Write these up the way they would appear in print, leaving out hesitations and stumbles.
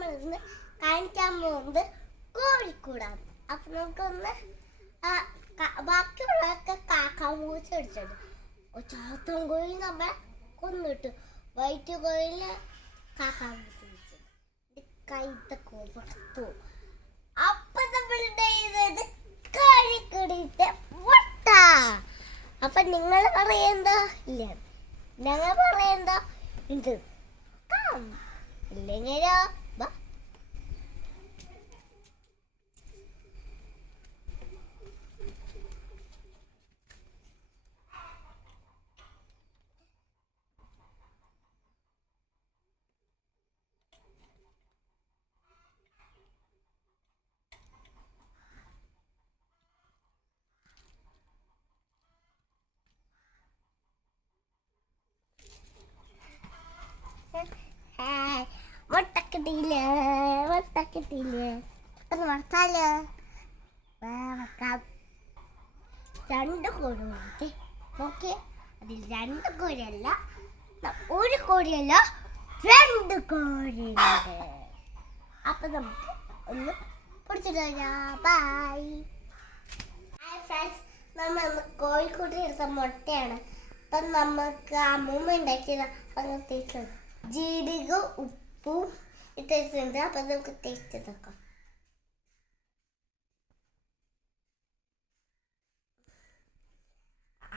നമ്മളിന്ന് കാണിക്കാൻ പോകുന്നത് കോഴിക്കൂടാണ്. അപ്പൊ നമുക്കൊന്ന് ബാക്കിയുള്ളതൊക്കെ കാക്കാമൂച്ച അടിച്ചിട്ട് ചാത്തൻ കോഴി നമ്മളെ കൊന്നിട്ടു, വൈറ്റ് കോഴിയില് കാക്കാമൂച്ച അടിച്ചത് കൈത്തൊക്കെ പുറത്തു. അപ്പൊ നമ്മളുടെ കോഴിക്കൂടിന്റെ മുട്ട. അപ്പൊ നിങ്ങൾ പറയണ്ടോ ഇല്ല, ഞങ്ങൾ പറയണ്ടോ ഇത് ഇല്ലെങ്കിലോ മുട്ടക്കിട്ടില്ലേ, മുട്ടക്കിട്ടില്ലേ, വറുത്താലോ? വറുക്കാം. 2 കോഴി നോക്കി, അതിൽ 2 കോഴിയല്ല, 1 കോഴിയല്ല, 2 കോഴിയുണ്ട്. അപ്പൊ നമുക്ക് ഒന്ന് പിടിച്ചിട്ട് വരാം. ബൈ. ഹായ് ഫ്രണ്ട്സ്, നമ്മൾ കോഴിക്കൂട്ടി എടുത്ത മുട്ടയാണ്. അപ്പം നമുക്ക് അമ്മൂമ്മ ഉണ്ടാക്കിയത് അങ്ങനത്തെ ജീരക ഉപ്പും ഇട്ടിട്ടുണ്ട്. അപ്പം നമുക്ക് ടേസ്റ്റ് നോക്കാം.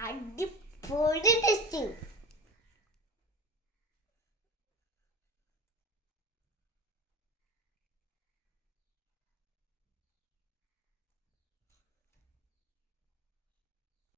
അടിപൊളി ടേസ്റ്റ്.